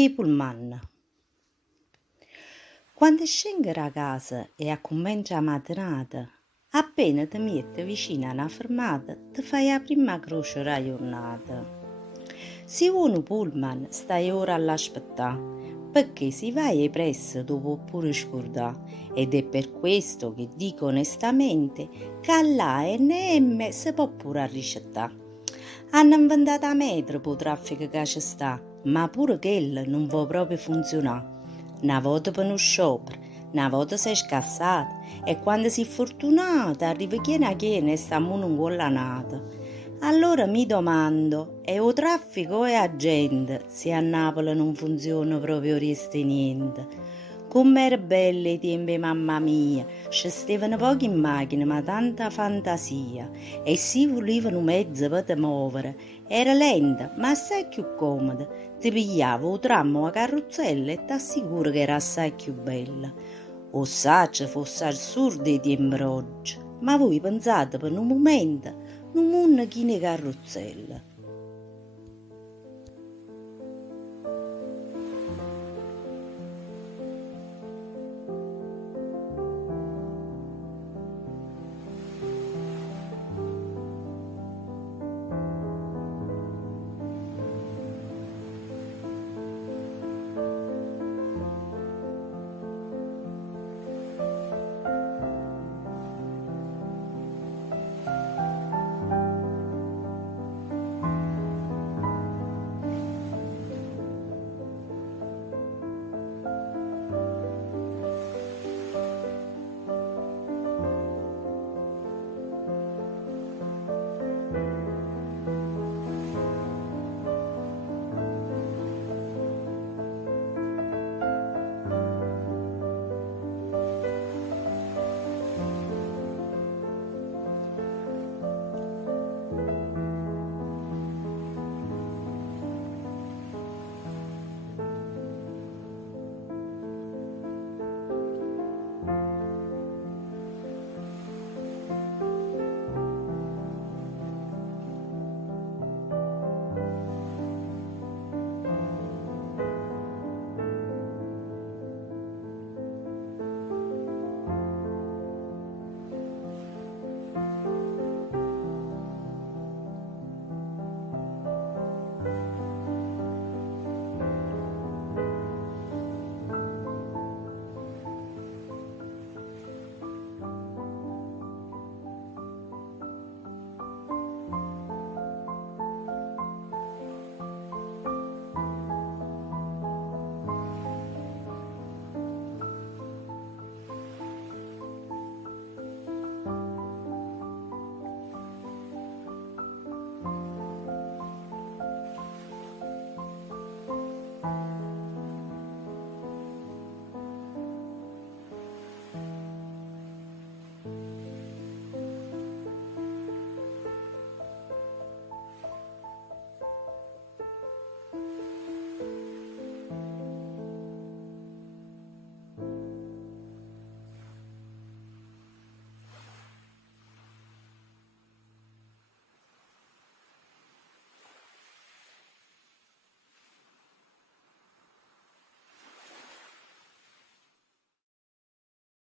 I pullman. Quando scendi a casa e accomincia la mattinata, appena ti metti vicino a una fermata, ti fai la prima croce della giornata. Se uno pullman stai ora all'aspettare, perché se vai presto dopo pure scordare, ed è per questo che dico onestamente che là e NM si può pure ricettare. Hanno inventato la metro per il traffico che ci sta, ma pure quello non può proprio funzionare. Una volta per uno sciopero, una volta sei scassato e quando sei fortunato arrivi chiena e stiamo in collanata. Allora mi domando, è o traffico e la gente se a Napoli non funziona proprio resta niente? Com'era bello i tempi, mamma mia, ci stavano pochi in macchina ma tanta fantasia e si volevano mezzo per te muovere. Era lenta ma assai più comoda, ti pigliavo o tram o la carrozzella e ti assicuro che era assai più bella. O sacce fosse assurdo i tempi oggi, ma voi pensate per un momento, non mondo chi ne carrozzella.